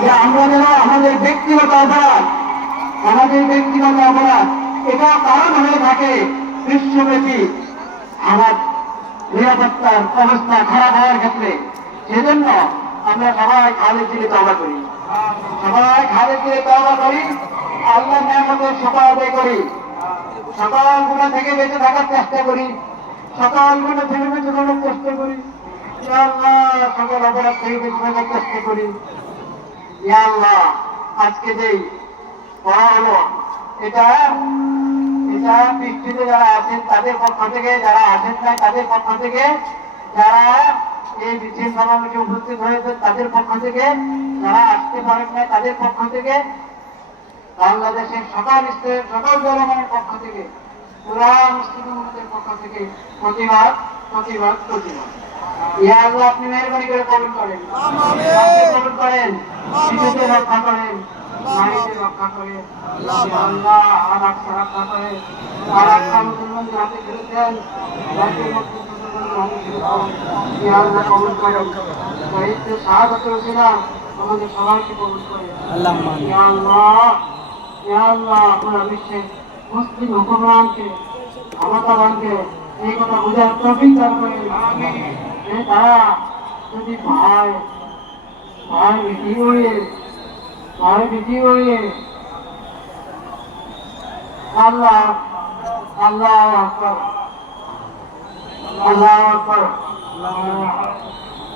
যে আমরা যেন আমাদের ব্যক্তিগত অপরাধ এটা কারণ হয়ে থাকে বিশ্বব্যাপী আমার নিরাপত্তার অবস্থা খারাপ হওয়ার ক্ষেত্রে। সেজন্য আমরা সবাই খালেদ দিলে তওবা করি, আল্লাহর নিয়ামতের শুকর আদায় করি, সকল গুনাহ থেকে বেঁচে থাকার চেষ্টা করি, সকল গুনাহ থেকে বেঁচে থাকার চেষ্টা করি। ইয়া আল্লাহ, সকল অপরাধ থেকে বেঁচে থাকার চেষ্টা করি। ইয়া আল্লাহ, আজকে যেই পড়া হলো এটা বৃষ্টিতে যারা আছেন তাদের পক্ষ থেকে, যারা আসেন নাই তাদের পক্ষ থেকে, যারা এই মিছিল সমাবেশে উপস্থিত হয়েছে তাদের পক্ষ থেকে, যারা আসতে পারেন নাই তাদের পক্ষ থেকে, বাংলাদেশের সকল স্তরের সকল জনগণের পক্ষ থেকে, পুরা মুসলিমদের পক্ষ থেকে প্রতিবাদ। ইয়া আল্লাহ, আপনি মেহরবানি করে কবুল করেন, শিশুদের রক্ষা করেন, নারীদের রক্ষা করেন। আল্লাহ রক্ষা করেন, মুসলমানদের হাতে ফেরত দেন, কবুল করেন। শহীদদের শাহাদাতের ওসিলা আমাদের সবাইকে কবুল করেন। ইয়া আল্লাহ, আপনারা বিশ্বের মুসলিম হুকুমরানকে, ক্ষমতাবানকে এই কথা বোঝার তৌফিক দান করেন। তারা যদি ভয় ভীতি হয়ে আল্লাহ আকবার।